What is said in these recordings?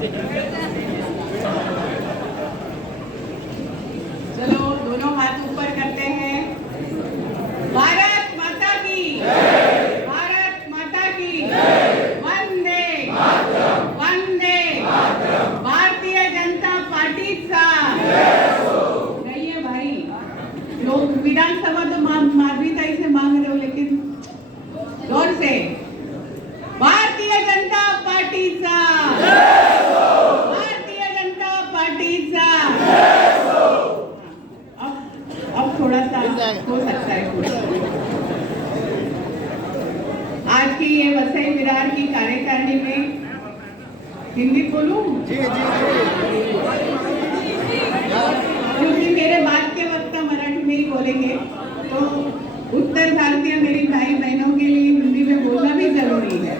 चलो दोनों हाथ ऊपर करते हैं। भारत माता की, भारत माता की, वंदे वंदे भारतीय जनता पार्टीचा। नहीं है भाई, लोग विधानसभा तो माधवी ताई से मांग रहे हो, लेकिन जोर से भारतीय जनता पार्टीचा, भारतीय जनता पार्टीचा। अब थोड़ा सा हो सकता है कुछ। आज की ये वसई विरार की कार्यकारिणी में हिंदी बोलूं? जी जी जी। क्योंकि मेरे बात के वक्त मराठी में ही बोलेंगे, तो उत्तर भारतीय मेरी भाई बहनों के लिए हिंदी में बोलना भी जरूरी है।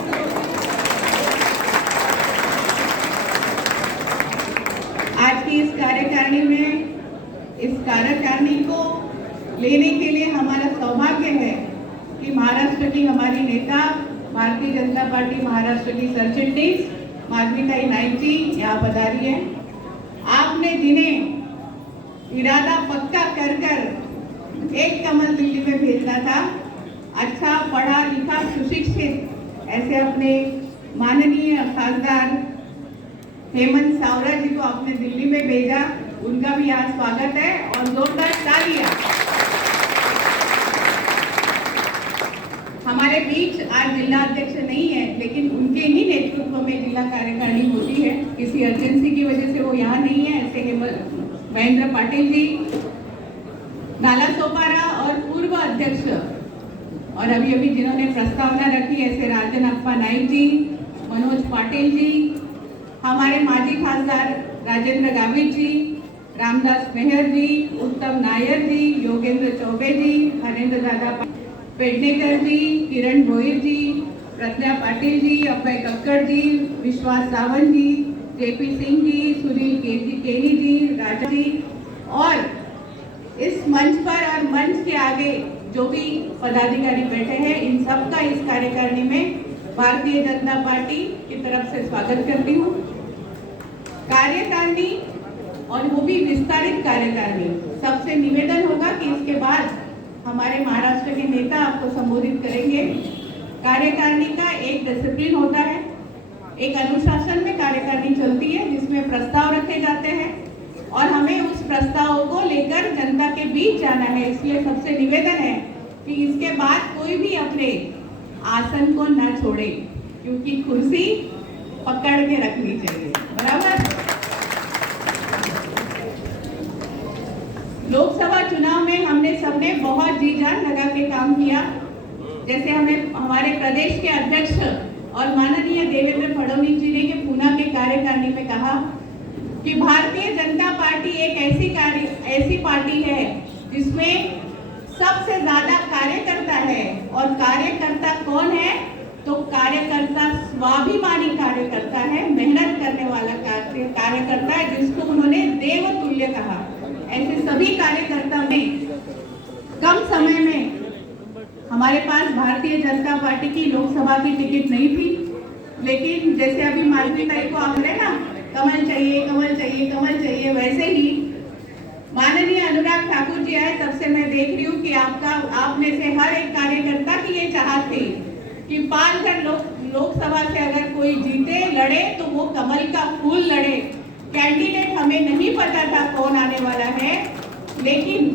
आज की इस कार्यकारिणी में, इस कार्यकारिणी को लेने के लिए हमारा सौभाग्य है कि महाराष्ट्र की हमारी नेता, भारतीय जनता पार्टी महाराष्ट्र की सरचिटनीस माधवी ताई नाईक जी यहाँ पधारी है। आपने जिन्हें इरादा पक्का कर कर एक कमल दिल्ली में भेजना था, अच्छा पढ़ा लिखा सुशिक्षित ऐसे अपने माननीय खासदार हेमंत सावरा जी को आपने दिल्ली में भेजा, उनका भी यहाँ स्वागत है और जोरदार तालियां। हमारे बीच आज जिला अध्यक्ष नहीं है, लेकिन उनके ही नेतृत्व में जिला कार्यकारिणी होती है। किसी अर्जेंसी की वजह से वो यहाँ नहीं है। ऐसे महेंद्र पाटिल जी, नाला सोपारा और पूर्व अध्यक्ष और अभी अभी जिन्होंने प्रस्तावना रखी, ऐसे राजन अप्पा नाईक जी, मनोज पाटिल जी, हमारे माजी खासदार राजेंद्र गावित जी, रामदास मेहर जी, उत्तम नायर जी, योगेंद्र चौबे जी, हरेंद्र दादा पेडनेकर जी, किरण भोईर जी, प्रज्ञा पाटिल जी, अभय कक्कड़ जी, विश्वास सावंत जी, जेपी सिंह जी, सुनील केनी जी, राजा जी और इस मंच पर और मंच के आगे जो भी पदाधिकारी बैठे हैं, इन सबका इस कार्यकारिणी में भारतीय जनता पार्टी की तरफ से स्वागत करती हूँ। कार्यकारिणी और वो भी विस्तारित कार्यकारिणी, सबसे निवेदन होगा कि इसके बाद हमारे महाराष्ट्र के नेता आपको संबोधित करेंगे। कार्यकारिणी का एक डिसिप्लिन होता है, एक अनुशासन में कार्यकारिणी चलती है जिसमें प्रस्ताव रखे जाते हैं और हमें उस प्रस्ताव को लेकर जनता के बीच जाना है। इसलिए सबसे निवेदन है कि इसके बाद कोई भी अपने आसन को न छोड़े, क्योंकि कुर्सी पकड़ के रखनी चाहिए, बराबर। लोकसभा चुनाव में हमने सबने बहुत जी जान लगा के काम किया। जैसे हमें हमारे प्रदेश के अध्यक्ष और माननीय देवेंद्र फडणवीस जी ने पूना के कार्यकारिणी में कहा कि भारतीय जनता पार्टी एक ऐसी पार्टी है जिसमें सबसे ज्यादा कार्यकर्ता है। और कार्यकर्ता कौन है? तो कार्यकर्ता स्वाभिमानी कार्यकर्ता है, मेहनत करने वाला कार्यकर्ता है, जिसको उन्होंने देवतुल्य कहा। ऐसे सभी कार्यकर्ता में कम समय में हमारे पास भारतीय जनता पार्टी की लोकसभा की टिकट नहीं थी, लेकिन जैसे अभी माधवी ताई को आप रहे ना, कमल चाहिए कमल चाहिए कमल चाहिए, वैसे ही माननीय अनुराग ठाकुर जी आए, तब से मैं देख रही हूँ कि आप में से हर एक कार्यकर्ता की ये चाहत थी कि 5 बार लोकसभा से अगर कोई जीते लड़े तो वो कमल का फूल लड़े। कैंडिडेट हमें नहीं पता था कौन आने वाला है, लेकिन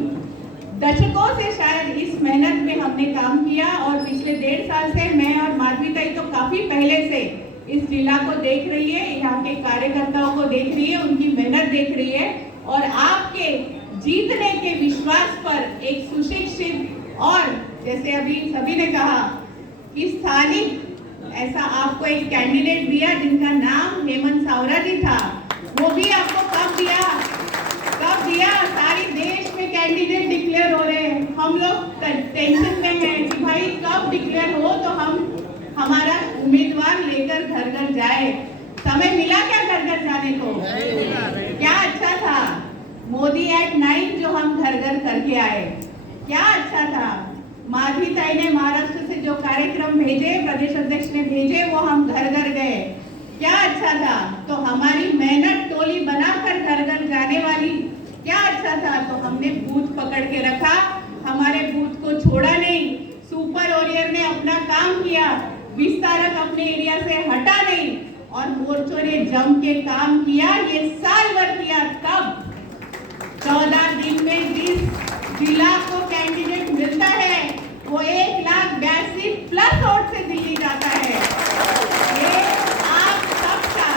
दशकों से शायद इस मेहनत में हमने काम किया और पिछले 1.5 साल से मैं और माधवी ताई तो काफी पहले से इस जिला को देख रही है, यहाँ के कार्यकर्ताओं को देख रही है, उनकी मेहनत देख रही है और आपके जीतने के विश्वास पर एक सुशिक्षित और जैसे अभी सभी ने कहा कि स्थानिक ऐसा आपको एक कैंडिडेट दिया जिनका नाम हेमंत सावरा जी था। वो भी आपको कब दिया? सारी देश में कैंडिडेट डिक्लेयर हो रहे हैं, हम लोग टेंशन में हैं कि भाई कब डिक्लेयर हो तो हम हमारा उम्मीदवार लेकर घर घर जाए। समय मिला क्या घर घर जाने को? क्या अच्छा था मोदी एट 9 जो हम घर घर करके आए, क्या अच्छा था। माधवी ताई ने महाराष्ट्र से जो कार्यक्रम भेजे, प्रदेश अध्यक्ष ने भेजे, वो हम घर घर गए, क्या अच्छा था। तो हमारी सा था तो हमने बूथ पकड़ के रखा, हमारे बूथ को छोड़ा नहीं। सुपर वॉरियर ने अपना काम किया, विस्तारक अपने एरिया से हटा नहीं और मोर्चों ने जम के काम किया। ये साल भर किया। तब 14 दिन में जिस जिला को कैंडिडेट मिलता है वो 1,82,000 प्लस वोट से दिल्ली जाता है। ये आप सबका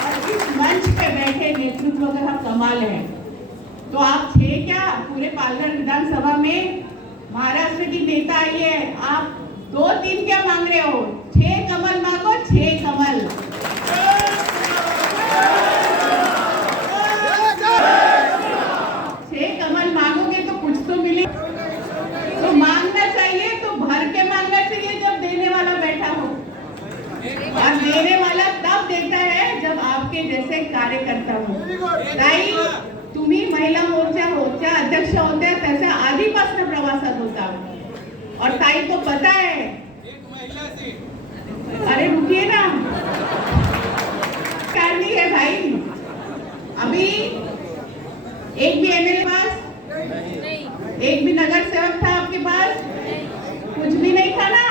और इस मंच पे बैठे नेतृत्व का कमाल है। तो आप थे क्या पूरे पालघर विधानसभा में? महाराष्ट्र की नेता आई है, आप 2-3 क्या मांग रहे हो? 6 कमल मांगो, 6 कमल। 6 कमल मांगोगे तो कुछ तो मिले। तो मांगना चाहिए तो भर के मांगना चाहिए जब देने वाला बैठा हो, और देने वाला तब देता है जब आपके जैसे कार्यकर्ता हो। ताई तुम्ही महिला मोर्चा अध्यक्ष होत्या, त्याचा आधीपासून प्रवासात होता और ताई को पता है। अरे रुकिए ना, करनी है भाई। अभी एक भी एमएलए पास, एक भी नगर सेवक था आपके पास? कुछ भी नहीं था ना,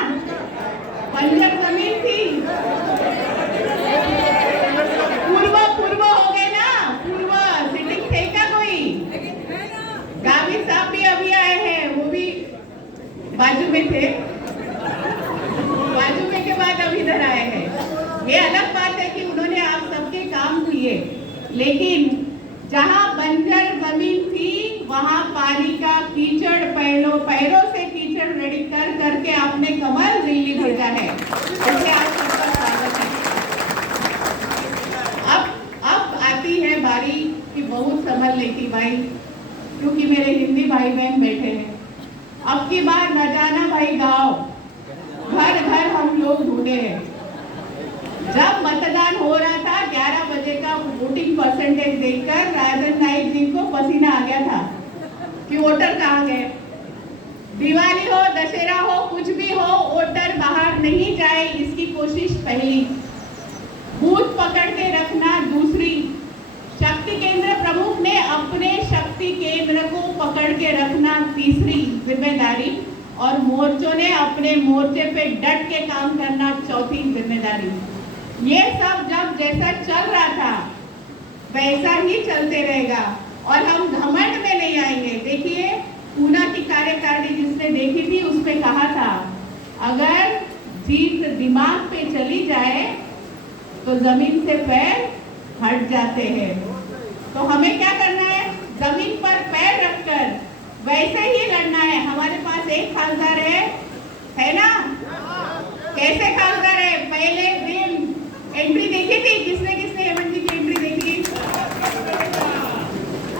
बंजर जमीन थी। पूर्व हो गए ना, पूर्व सिटिंग थे क्या कोई? गावी साहब भी अभी आए हैं, वो भी बाजू में थे, बाजू में के बाद अभी इधर आए हैं। ये अलग बात है कि उन्होंने आप सबके काम किए, लेकिन जहां बंजर जमीन थी वहां पानी का कीचड़, पैरों से कीचड़ रेडी कर करके आपने कमल दिल्ली भेजा है। इसलिए आप सबका स्वागत है। अब आती है बारी कि बहुत संभल लेती भाई, क्योंकि मेरे हिंदी भाई बहन बैठे हैं। अब की बार न जाना भाई गांव, घर घर हम लोग ढूंढे हैं। जब मतदान हो रहा था 11 बजे का वोटिंग परसेंटेज देखकर राजन नाइक जी को पसीना आ गया था कि वोटर कहाँ गए। दिवाली हो, दशहरा हो, कुछ भी हो, वोटर बाहर नहीं जाए इसकी कोशिश पहली, बूथ पकड़ के रखना दूसरी। शक्ति केंद्र प्रमुख ने अपने शक्ति केंद्र को पकड़ के रखना तीसरी जिम्मेदारी, और मोर्चों ने अपने मोर्चे पे डट के काम करना चौथी जिम्मेदारी। ये सब जब जैसा चल रहा था वैसा ही चलते रहेगा और हम घमंड में नहीं आएंगे। देखिए पूना की कार्यकारिणी जिसने देखी थी उसमें कहा था अगर जीत दिमाग पे चली जाए तो जमीन से पैर हट जाते हैं। तो हमें क्या करना है? जमीन पर पैर रखकर वैसे ही लड़ना है। हमारे पास एक खासदार है ना? कैसे खासदार है? पहले दिन एंट्री देखी थी? किसने हेमंत जी की एंट्री देखी?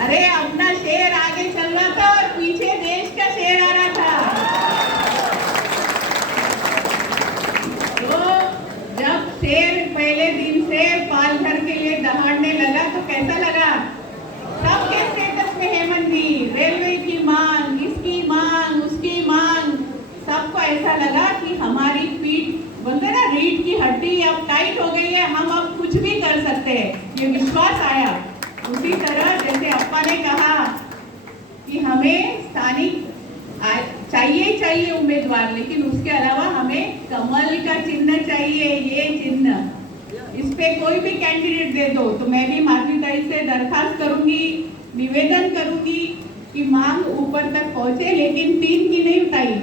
अरे अपना शेर आगे चल रहा था और पीछे देश का शेर आ रहा था। तो जब शेर पहले दिन से पालघर के लिए दहाड़ने लगा तो कैसा लगा? सबके स्टेटस में हेमंत जी, रेलवे की मांग, इसकी मांग, उसकी मांग, सबको ऐसा लगा कि हमारी पीठ बोलते ना रीढ़ की हड्डी अब टाइट हो गई है, हम अब कुछ भी कर सकते हैं, ये विश्वास आया। उसी तरह जैसे अप्पा ने कहा कि हमें स्थानिक चाहिए उम्मीदवार, लेकिन उसके अलावा हमें कमल का चिन्ह चाहिए। ये चिन्ह इस पे कोई भी कैंडिडेट दे दो तो मैं भी माधुरी से दरखास्त करूंगी, निवेदन करूंगी कि मांग ऊपर तक पहुंचे, लेकिन 3 की नहीं उठाई,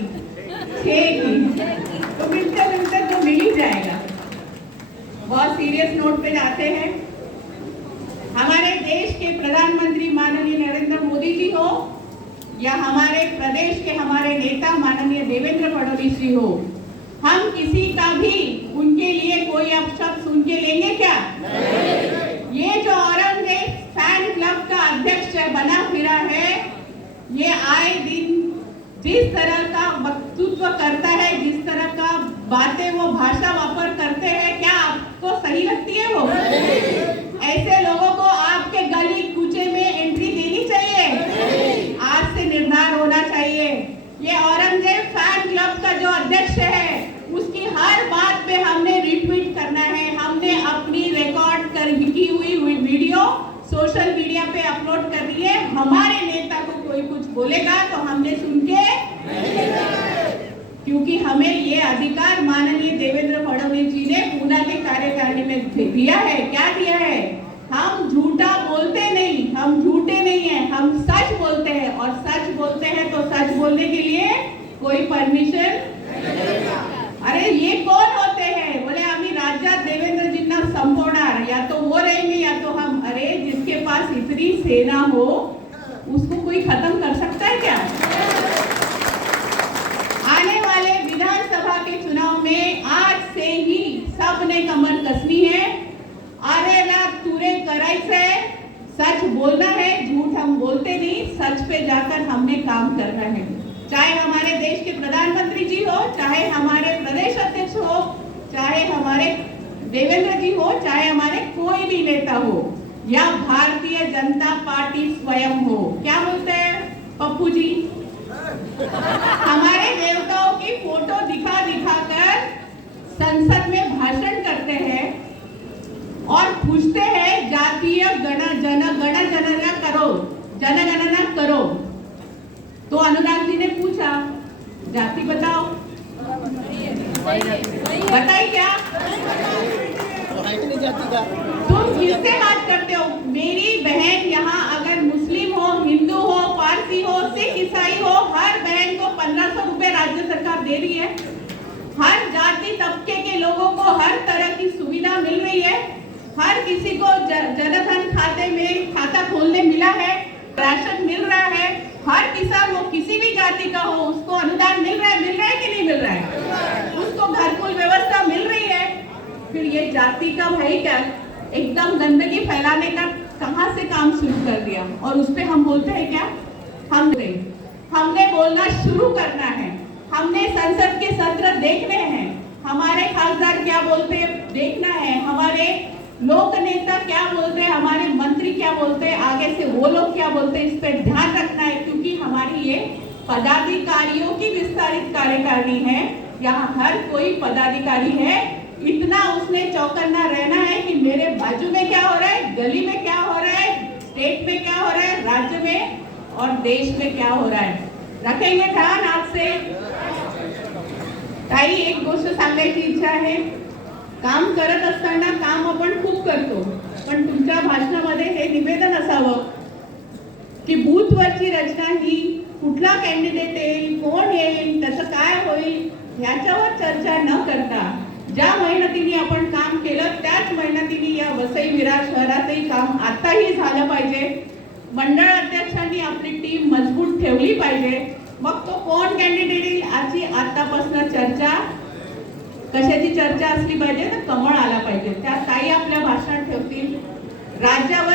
6 की। तो मिलते तो मिल ही जाएगा। बहुत सीरियस नोट पे जाते हैं। हमारे देश के प्रधानमंत्री माननीय नरेंद्र मोदी जी हो या हमारे प्रदेश के हमारे नेता माननीय देवेंद्र फडणवीस जी हो, हम किसी का भी उनके लिए कोई अपशब्द सुन के लेंगे क्या? ये जो औरंगजेब फैन क्लब का अध्यक्ष बना फिरा है, ये आए दिन जिस तरह का वक्तृत्व करता है, जिस तरह का बातें वो भाषा वापर करते हैं, क्या आपको सही लगती है? वो ऐसे लोगों को आपके गली कूचे में एंट्री देनी चाहिए। आज से निर्धार होना चाहिए। ये औरंगजेब फैन क्लब का जो अध्यक्ष है उसकी हर बात पे हमने रिट्वीट करना है। हमने अपनी रिकॉर्ड की हुई वीडियो सोशल मीडिया पे अपलोड कर रही है। हमारे नेता को कोई कुछ बोलेगा तो हमने सुन के क्योंकि हमें ये अधिकार माननीय देवेंद्र फडणवीस जी ने पूना के कार्यकारिणी में दिया है। क्या दिया है? हम झूठा बोलते नहीं, हम झूठे नहीं है, हम सच बोलते हैं और सच बोलते हैं तो सच बोलने के लिए कोई परमिशन। अरे ये कौन होते हैं? बोले आम्ही राज्यात देवेंद्रजींना संपवणार, या तो वो रहेंगे या तो हम। अरे जिसके पास इतनी सेना हो उसको कोई खत्म कर सकता है क्या? आने वाले विधानसभा के चुनाव में आज से ही सबने कमर कसनी है। अरे रात तुरे करायचंय, सच बोलना है, झूठ हम बोलते नहीं, सच पे जाकर हमने काम करना है। चाहे हमारे देश के प्रधानमंत्री जी हो, चाहे हमारे प्रदेश अध्यक्ष हो, चाहे हमारे देवेंद्र जी हो, चाहे हमारे कोई भी नेता हो या भारतीय जनता पार्टी स्वयं हो। क्या बोलते हैं पप्पू जी? हमारे देवताओं की फोटो दिखा दिखा कर संसद में भाषण करते हैं और पूछते हैं जातीय जनगणना करो। तो अनुराग जी ने पूछा जाति बताओ, बताइए क्या तुम किससे बात करते हो? मेरी बहन यहाँ अगर मुस्लिम हो, हिंदू हो, पारसी हो, सिख ईसाई हो, हर बहन को 1500 रुपए राज्य सरकार दे रही है। हर जाति तबके के लोगों को हर तरह की सुविधा मिल रही है। हर किसी को जनधन खाते में खाता खोलने मिला है, राशन मिल रहा है। हर किसान वो किसी भी जाति का हो उसको अनुदान मिल रहा है कि नहीं मिल रहा है? उसको घरकुल व्यवस्था मिल रही है। फिर ये जाति का भाई क्या एकदम गंदगी फैलाने का कहां से काम शुरू कर दिया? और उस पे हम बोलते हैं क्या? हमने बोलना शुरू करना है। हमने संसद के सत्र देखने हैं, हमारे खासदार क्या बोलते हैं देखना है, हमारे लोक नेता क्या बोलते हैं, हमारे मंत्री क्या बोलते हैं, आगे से वो लोग क्या बोलते हैं, इस पर ध्यान रखना है। क्योंकि हमारी ये पदाधिकारियों की विस्तारित कार्यकारिणी है, यहाँ हर कोई पदाधिकारी है। इतना उसने चौकन्ना रहना है कि मेरे बाजू में क्या हो रहा है, गली में क्या हो रहा है, स्टेट में क्या हो रहा है, राज्य में और देश में क्या हो रहा है। रखेंगे ध्यान आज से। ताई एक गोष्ट सांगायची इच्छा आहे, काम करत असताना काम आपण खूप करतो, पण तुमच्या भाषणामध्ये हे निवेदन असावं की बूथवरची रचना ही कुठला कॅन्डिडेट येईल, कोण येईल, त्याचं काय होईल ह्याच्यावर चर्चा न करता ज्या मेहनतीने आपण काम केलं त्याच मेहनतीने या वसई विरार शहरातही काम आताही झालं पाहिजे। मंडळ अध्यक्षांनी आपली टीम मजबूत ठेवली पाहिजे। मग तो कोण कॅन्डिडेट येईल याची आतापासून चर्चा, कशाची चर्चा असली पाहिजे तर कमळ आला पाहिजे। त्या ताई आपल्या भाषण ठेवतील। राज्यावर